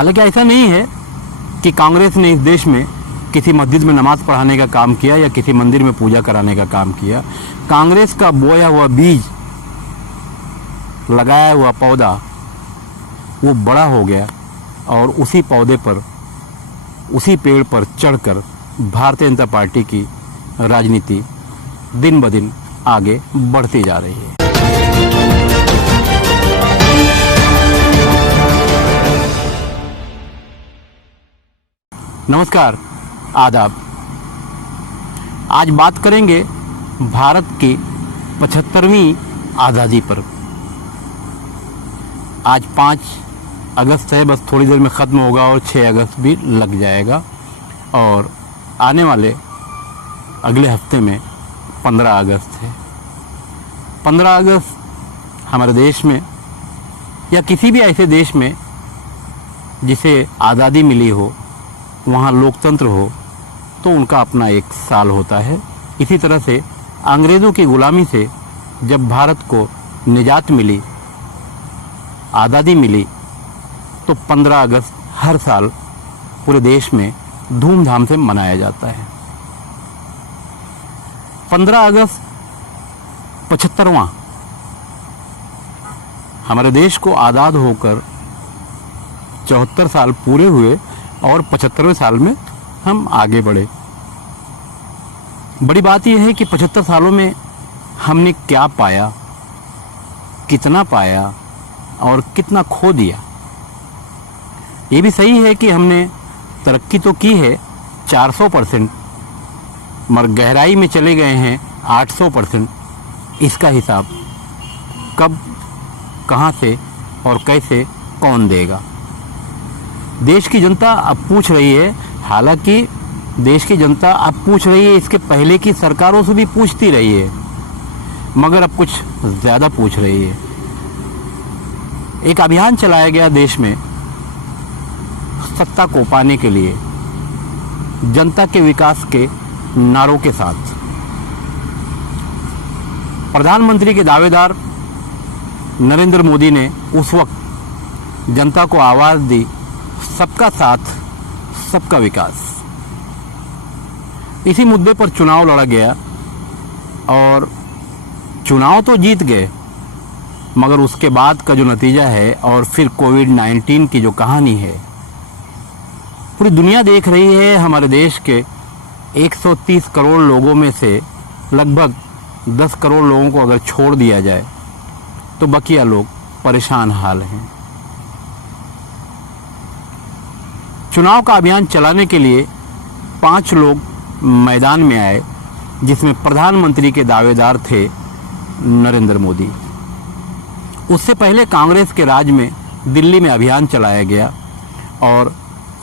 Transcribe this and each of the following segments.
हालांकि ऐसा नहीं है कि कांग्रेस ने इस देश में किसी मस्जिद में नमाज पढ़ाने का काम किया या किसी मंदिर में पूजा कराने का काम किया। कांग्रेस का बोया हुआ बीज, लगाया हुआ पौधा वो बड़ा हो गया और उसी पौधे पर, उसी पेड़ पर चढ़कर भारतीय जनता पार्टी की राजनीति दिन ब दिन आगे बढ़ती जा रही है। नमस्कार, आदाब। आज बात करेंगे भारत की 75वीं आज़ादी पर। आज 5 अगस्त है, बस थोड़ी देर में ख़त्म होगा और 6 अगस्त भी लग जाएगा और आने वाले अगले हफ्ते में 15 अगस्त है। 15 अगस्त हमारे देश में या किसी भी ऐसे देश में जिसे आज़ादी मिली हो, वहाँ लोकतंत्र हो, तो उनका अपना एक साल होता है। इसी तरह से अंग्रेज़ों की गुलामी से जब भारत को निजात मिली, आज़ादी मिली, तो 15 अगस्त हर साल पूरे देश में धूमधाम से मनाया जाता है। 15 अगस्त 75वां, हमारे देश को आज़ाद होकर 74 साल पूरे हुए और 75वें साल में हम आगे बढ़े। बड़ी बात यह है कि 75 सालों में हमने क्या पाया, कितना पाया और कितना खो दिया। ये भी सही है कि हमने तरक्की तो की है 400%, मगर गहराई में चले गए हैं 800%। इसका हिसाब कब, कहाँ से और कैसे कौन देगा? देश की जनता अब पूछ रही है। हालांकि देश की जनता अब पूछ रही है, इसके पहले की सरकारों से भी पूछती रही है, मगर अब कुछ ज़्यादा पूछ रही है। एक अभियान चलाया गया देश में सत्ता को पाने के लिए, जनता के विकास के नारों के साथ। प्रधानमंत्री के दावेदार नरेंद्र मोदी ने उस वक्त जनता को आवाज़ दी, सबका साथ, सबका विकास। इसी मुद्दे पर चुनाव लड़ा गया और चुनाव तो जीत गए, मगर उसके बाद का जो नतीजा है और फिर कोविड-19 की जो कहानी है, पूरी दुनिया देख रही है। हमारे देश के 130 करोड़ लोगों में से लगभग 10 करोड़ लोगों को अगर छोड़ दिया जाए तो बकिया लोग परेशान हाल हैं। चुनाव का अभियान चलाने के लिए 5 लोग मैदान में आए, जिसमें प्रधानमंत्री के दावेदार थे नरेंद्र मोदी। उससे पहले कांग्रेस के राज में दिल्ली में अभियान चलाया गया और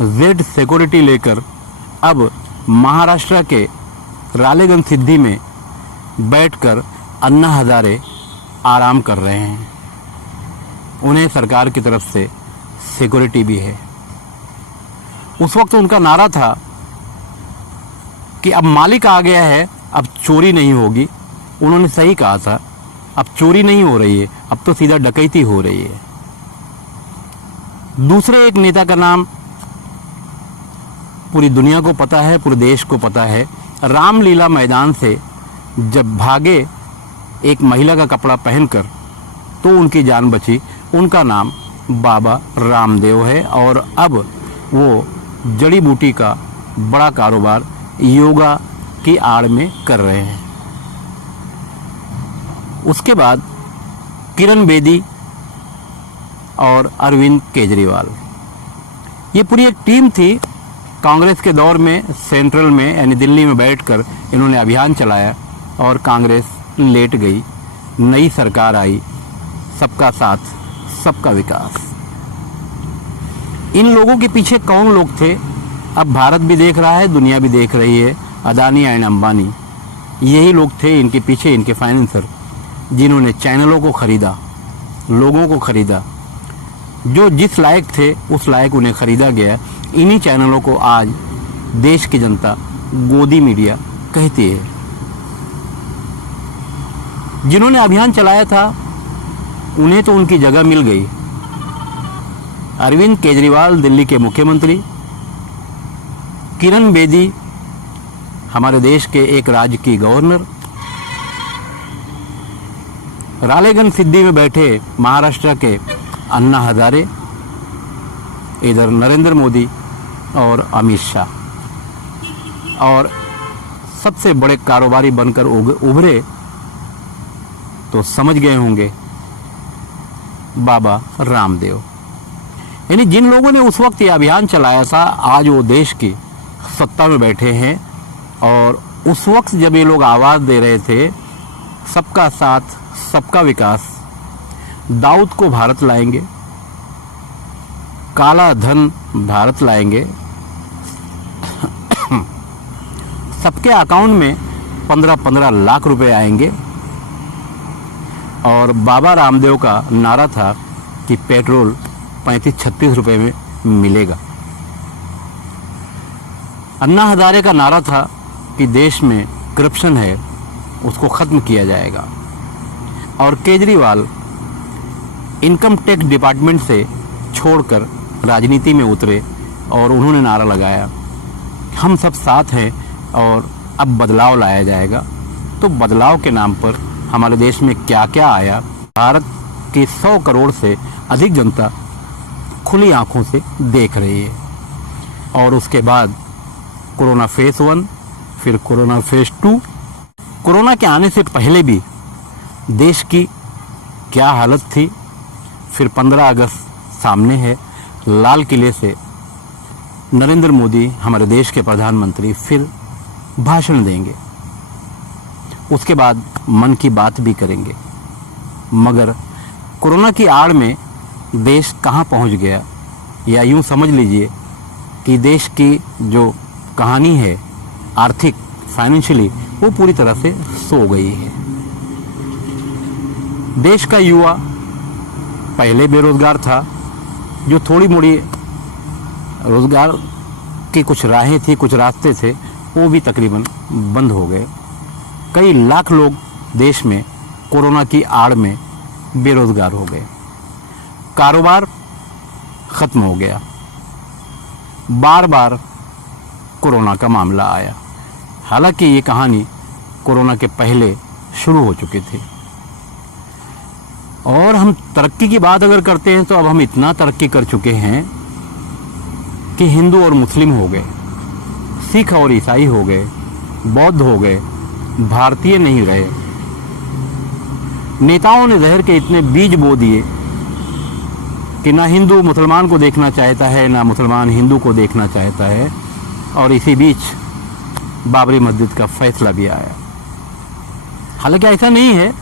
जेड सिक्योरिटी लेकर अब महाराष्ट्र के रालेगन सिद्धि में बैठकर अन्ना हजारे आराम कर रहे हैं। उन्हें सरकार की तरफ से सिक्योरिटी भी है। उस वक्त उनका नारा था कि अब मालिक आ गया है, अब चोरी नहीं होगी। उन्होंने सही कहा था, अब चोरी नहीं हो रही है, अब तो सीधा डकैती हो रही है। दूसरे एक नेता का नाम पूरी दुनिया को पता है, पूरे देश को पता है। रामलीला मैदान से जब भागे एक महिला का कपड़ा पहनकर, तो उनकी जान बची। उनका नाम बाबा रामदेव है और अब वो जड़ी बूटी का बड़ा कारोबार योगा की आड़ में कर रहे हैं। उसके बाद किरण बेदी और अरविंद केजरीवाल, ये पूरी एक टीम थी। कांग्रेस के दौर में सेंट्रल में यानी दिल्ली में बैठकर इन्होंने अभियान चलाया और कांग्रेस लेट गई। नई सरकार आई, सबका साथ, सबका विकास। इन लोगों के पीछे कौन लोग थे, अब भारत भी देख रहा है, दुनिया भी देख रही है। अदानी एंड अंबानी, यही लोग थे इनके पीछे, इनके फाइनेंसर, जिन्होंने चैनलों को खरीदा, लोगों को खरीदा। जो जिस लायक थे उस लायक उन्हें खरीदा गया। इन्हीं चैनलों को आज देश की जनता गोदी मीडिया कहती है। जिन्होंने अभियान चलाया था उन्हें तो उनकी जगह मिल गई, अरविंद केजरीवाल दिल्ली के मुख्यमंत्री, किरण बेदी हमारे देश के एक राज्य की गवर्नर, रालेगन सिद्धि में बैठे महाराष्ट्र के अन्ना हजारे, इधर नरेंद्र मोदी और अमित शाह, और सबसे बड़े कारोबारी बनकर उभरे तो समझ गए होंगे बाबा रामदेव। यानी जिन लोगों ने उस वक्त ये अभियान चलाया था, आज वो देश की सत्ता में बैठे हैं, और उस वक्त जब ये लोग आवाज दे रहे थे सबका साथ सबका विकास, दाऊद को भारत लाएंगे, काला धन भारत लाएंगे, सबके अकाउंट में 15-15 लाख रुपए आएंगे, और बाबा रामदेव का नारा था कि पेट्रोल 35-36 रुपए में मिलेगा। अन्ना हजारे का नारा था कि देश में करप्शन है उसको खत्म किया जाएगा, और केजरीवाल इनकम टैक्स डिपार्टमेंट से छोड़कर राजनीति में उतरे और उन्होंने नारा लगाया हम सब साथ हैं और अब बदलाव लाया जाएगा। तो बदलाव के नाम पर हमारे देश में क्या क्या आया, भारत की 100 करोड़ से अधिक जनता खुली आंखों से देख रही है। और उसके बाद कोरोना फेज 1, फिर कोरोना फेज 2। कोरोना के आने से पहले भी देश की क्या हालत थी, फिर 15 अगस्त सामने है, लाल किले से नरेंद्र मोदी हमारे देश के प्रधानमंत्री फिर भाषण देंगे, उसके बाद मन की बात भी करेंगे। मगर कोरोना की आड़ में देश कहाँ पहुँच गया, या यूँ समझ लीजिए कि देश की जो कहानी है आर्थिक फाइनेंशियली, वो पूरी तरह से सो गई है। देश का युवा पहले बेरोजगार था, जो थोड़ी मोड़ी रोजगार की कुछ राहें थी, कुछ रास्ते थे, वो भी तकरीबन बंद हो गए। कई लाख लोग देश में कोरोना की आड़ में बेरोजगार हो गए, कारोबार खत्म हो गया, बार बार कोरोना का मामला आया। हालांकि ये कहानी कोरोना के पहले शुरू हो चुकी थी। और हम तरक्की की बात अगर करते हैं तो अब हम इतना तरक्की कर चुके हैं कि हिंदू और मुस्लिम हो गए, सिख और ईसाई हो गए, बौद्ध हो गए, भारतीय नहीं रहे। नेताओं ने जहर के इतने बीज बो दिए कि ना हिंदू मुसलमान को देखना चाहता है, ना मुसलमान हिंदू को देखना चाहता है। और इसी बीच बाबरी मस्जिद का फैसला भी आया। हालांकि ऐसा नहीं है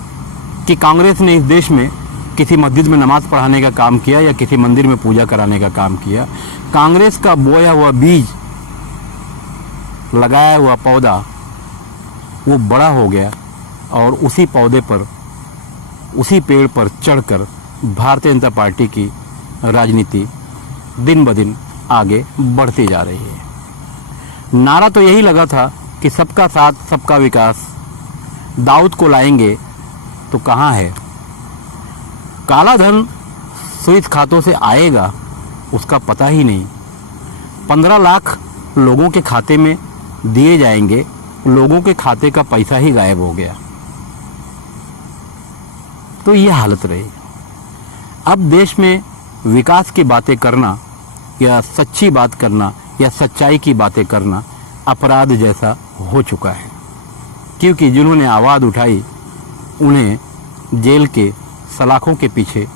कि कांग्रेस ने इस देश में किसी मस्जिद में नमाज पढ़ाने का काम किया या किसी मंदिर में पूजा कराने का काम किया। कांग्रेस का बोया हुआ बीज, लगाया हुआ पौधा, वो बड़ा हो गया और उसी पौधे पर, उसी पेड़ पर चढ़कर भारतीय जनता पार्टी की राजनीति दिन ब दिन आगे बढ़ती जा रही है। नारा तो यही लगा था कि सबका साथ सबका विकास, दाऊद को लाएंगे, तो कहाँ है? काला धन स्विस खातों से आएगा उसका पता ही नहीं। 15 लाख लोगों के खाते में दिए जाएंगे, लोगों के खाते का पैसा ही गायब हो गया। तो ये हालत रही। अब देश में विकास की बातें करना या सच्ची बात करना या सच्चाई की बातें करना अपराध जैसा हो चुका है, क्योंकि जिन्होंने आवाज़ उठाई उन्हें जेल के सलाखों के पीछे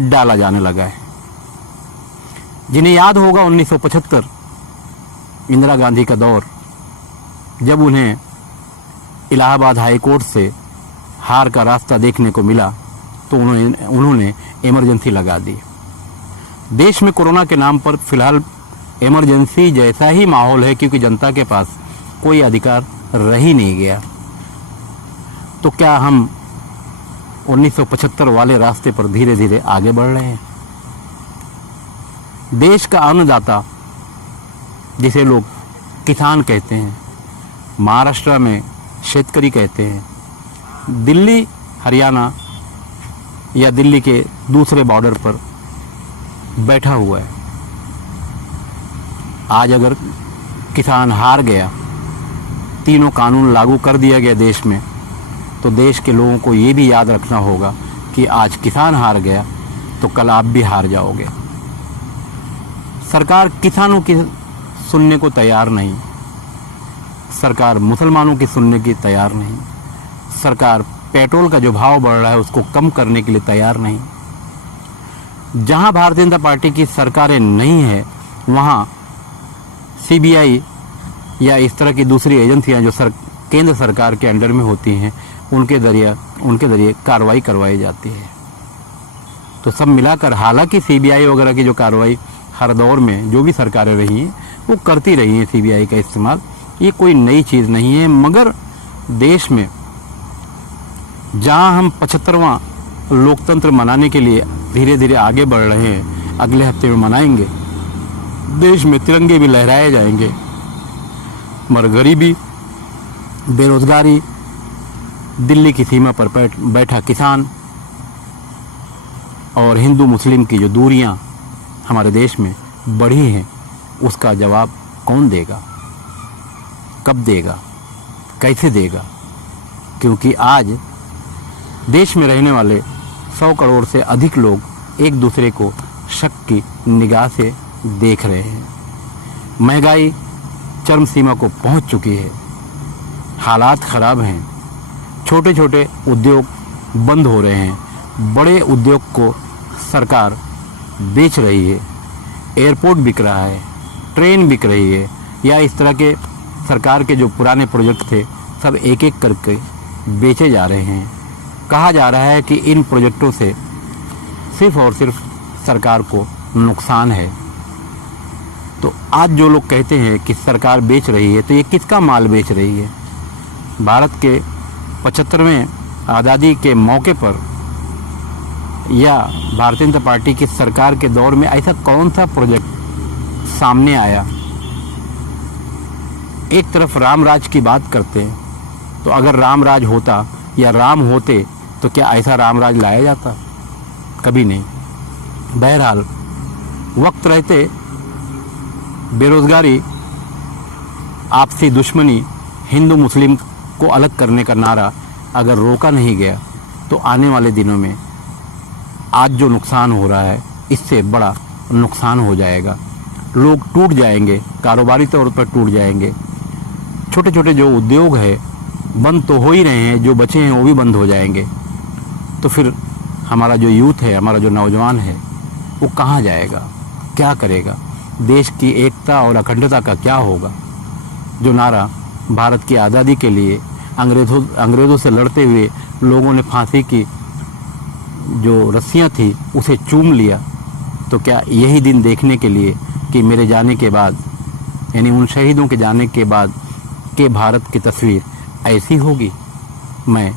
डाला जाने लगा है। जिन्हें याद होगा 1975 इंदिरा गांधी का दौर, जब उन्हें इलाहाबाद हाई कोर्ट से हार का रास्ता देखने को मिला तो उन्होंने इमरजेंसी लगा दी। देश में कोरोना के नाम पर फिलहाल इमरजेंसी जैसा ही माहौल है, क्योंकि जनता के पास कोई अधिकार रह ही नहीं गया। तो क्या हम 1975 वाले रास्ते पर धीरे धीरे आगे बढ़ रहे हैं? देश का अन्नदाता, जिसे लोग किसान कहते हैं, महाराष्ट्र में शेतकरी कहते हैं, दिल्ली हरियाणा या दिल्ली के दूसरे बॉर्डर पर बैठा हुआ है। आज अगर किसान हार गया, तीनों कानून लागू कर दिया गया देश में, तो देश के लोगों को ये भी याद रखना होगा कि आज किसान हार गया तो कल आप भी हार जाओगे। सरकार किसानों की सुनने को तैयार नहीं, सरकार मुसलमानों की सुनने की तैयार नहीं, सरकार पेट्रोल का जो भाव बढ़ रहा है उसको कम करने के लिए तैयार नहीं। जहां भारतीय जनता पार्टी की सरकारें नहीं है, वहां सीबीआई या इस तरह की दूसरी एजेंसियां जो केंद्र सरकार के अंडर में होती हैं, उनके जरिए कार्रवाई करवाई जाती है। तो सब मिलाकर, हालांकि सीबीआई वगैरह की जो कार्रवाई हर दौर में जो भी सरकारें रही हैं वो करती रही हैं, सीबीआई का इस्तेमाल, ये कोई नई चीज़ नहीं है। मगर देश में जहां हम 75वां लोकतंत्र मनाने के लिए धीरे धीरे आगे बढ़ रहे हैं, अगले हफ्ते में मनाएंगे, देश में तिरंगे भी लहराए जाएंगे, मगर गरीबी, बेरोजगारी, दिल्ली की सीमा पर बैठा किसान और हिंदू मुस्लिम की जो दूरियां हमारे देश में बढ़ी हैं, उसका जवाब कौन देगा, कब देगा, कैसे देगा? क्योंकि आज देश में रहने वाले 100 करोड़ से अधिक लोग एक दूसरे को शक की निगाह से देख रहे हैं। महंगाई चरम सीमा को पहुंच चुकी है, हालात खराब हैं, छोटे छोटे उद्योग बंद हो रहे हैं, बड़े उद्योग को सरकार बेच रही है, एयरपोर्ट बिक रहा है, ट्रेन बिक रही है, या इस तरह के सरकार के जो पुराने प्रोजेक्ट थे सब एक एक करके बेचे जा रहे हैं। कहा जा रहा है कि इन प्रोजेक्टों से सिर्फ और सिर्फ सरकार को नुकसान है। तो आज जो लोग कहते हैं कि सरकार बेच रही है, तो ये किसका माल बेच रही है? भारत के 75वें आज़ादी के मौके पर या भारतीय जनता पार्टी की सरकार के दौर में ऐसा कौन सा प्रोजेक्ट सामने आया? एक तरफ राम राज की बात करते हैं, तो अगर राम राज होता या राम होते तो क्या ऐसा राम राज लाया जाता? कभी नहीं। बहरहाल वक्त रहते बेरोजगारी, आपसी दुश्मनी, हिंदू मुस्लिम को अलग करने का नारा अगर रोका नहीं गया, तो आने वाले दिनों में आज जो नुकसान हो रहा है इससे बड़ा नुकसान हो जाएगा। लोग टूट जाएंगे, कारोबारी तौर पर टूट जाएंगे। छोटे छोटे जो उद्योग है बंद तो हो ही रहे हैं, जो बचे हैं वो भी बंद हो जाएंगे। तो फिर हमारा जो यूथ है, हमारा जो नौजवान है, वो कहाँ जाएगा, क्या करेगा? देश की एकता और अखंडता का क्या होगा? जो नारा भारत की आज़ादी के लिए अंग्रेज़ों से लड़ते हुए लोगों ने फांसी की जो रस्सियाँ थी उसे चूम लिया, तो क्या यही दिन देखने के लिए कि मेरे जाने के बाद, यानी उन शहीदों के जाने के बाद के भारत की तस्वीर ऐसी होगी? मैं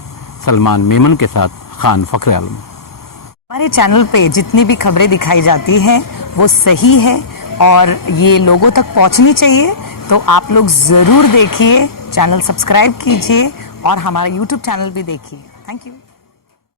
सलमान मेमन के साथ खान फखर आलम। हमारे चैनल पे जितनी भी खबरें दिखाई जाती हैं वो सही है और ये लोगों तक पहुंचनी चाहिए, तो आप लोग ज़रूर देखिए, चैनल सब्सक्राइब कीजिए और हमारा YouTube चैनल भी देखिए। Thank you.